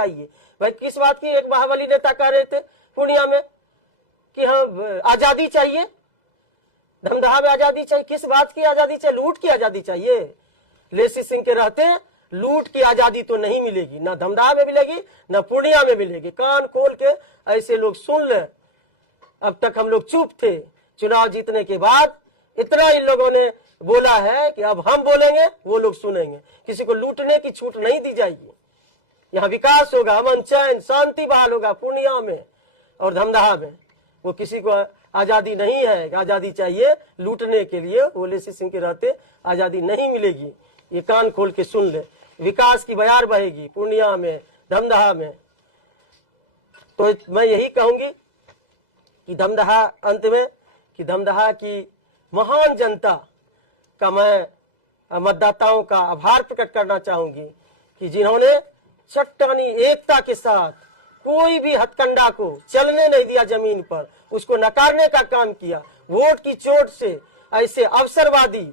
चाहिए। भाई किस बात की एक बाहुबली नेता कह रहे थे पूर्णिया में कि हम आजादी चाहिए, धमदाहा में आजादी चाहिए। किस बात की आजादी चाहिए? लूट की आजादी चाहिए। लेसी सिंह के रहते लूट की आजादी तो नहीं मिलेगी, ना धमदाहा में मिलेगी ना पूर्णिया में मिलेगी। कान खोल के ऐसे लोग सुन ले। अब तक हम लोग चुप थे, चुनाव जीतने के बाद इतना इन लोगों ने बोला है कि अब हम बोलेंगे वो लोग सुनेंगे। किसी को लूटने की छूट नहीं दी जाएगी। यहाँ विकास होगा, अमन चैन शांति बहाल होगा पूर्णिया में और धमदाहा में। वो किसी को आजादी नहीं है, आजादी चाहिए लूटने के लिए। वो लेसी सिंह के रहते आजादी नहीं मिलेगी। ये कान खोल के सुन ले। विकास की बयार बहेगी पूर्णिया में, धमदाहा में। तो मैं यही कहूंगी कि धमदाहा अंत में कि धमदाहा की महान जनता का मैं मतदाताओं का आभार प्रकट करना चाहूंगी कि जिन्होंने चट्टानी एकता के साथ कोई भी हथकंडा को चलने नहीं दिया, जमीन पर उसको नकारने का काम किया। वोट की चोट से ऐसे अवसरवादी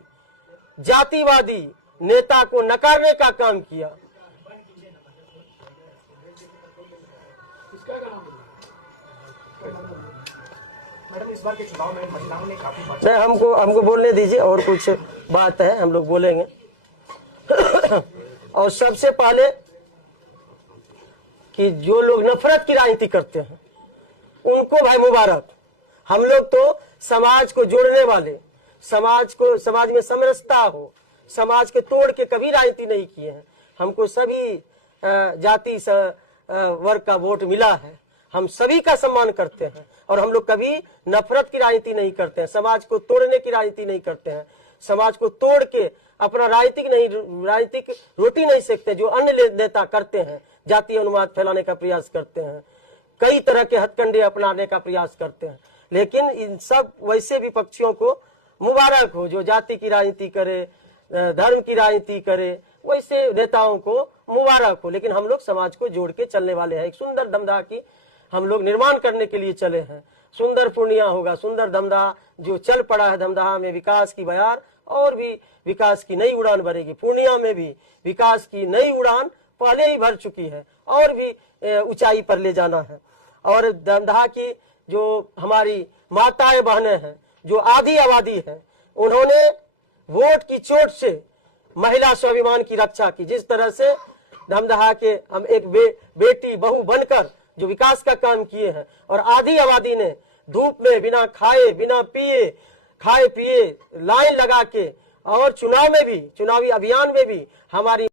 जातिवादी नेता को नकारने का काम किया। मैडम इस बार के चुनाव में महिलाओं ने काफी नहीं, हमको बोलने दीजिए, और कुछ बात है हम लोग बोलेंगे। और सबसे पहले कि जो लोग नफरत की राजनीति करते हैं उनको भाई मुबारक। हम लोग तो समाज को जोड़ने वाले, समाज में समरसता हो, समाज के तोड़ के कभी राजनीति नहीं किए हैं। हमको सभी जाति वर्ग का वोट मिला है। हम सभी का सम्मान करते हैं और हम लोग कभी नफरत की राजनीति नहीं करते हैं, समाज को तोड़ने की राजनीति नहीं करते हैं। समाज को तोड़ के अपना राजनीतिक रोटी नहीं सेकते जो अन्य नेता करते हैं। जातीय अनुवाद फैलाने का प्रयास करते हैं, कई तरह के हथकंडे अपनाने का प्रयास करते हैं। लेकिन इन सब वैसे विपक्षियों को मुबारक हो जो जाति की राजनीति करे, धर्म की राजनीति करे, वैसे नेताओं को मुबारक हो। लेकिन हम लोग समाज को जोड़ के चलने वाले हैं। एक सुंदर धमदाहा की हम लोग निर्माण करने के लिए चले हैं। सुंदर पूर्णिया होगा, सुंदर धमदाहा जो चल पड़ा है। धमदाहा में विकास की बयार और भी विकास की नई उड़ान भरेगी। पूर्णिया में भी विकास की नई उड़ान पहले ही भर चुकी है और भी ऊंचाई पर ले जाना है। और धमदाहा की जो हमारी माताएं बहनें हैं, जो आधी आबादी है, उन्होंने वोट की चोट से महिला स्वाभिमान की रक्षा की। जिस तरह से धमदाहा के हम एक बेटी बहू बनकर जो विकास का काम किए हैं, और आधी आबादी ने धूप में बिना खाए बिना खाए पिए लाइन लगा के और चुनावी अभियान में भी हमारी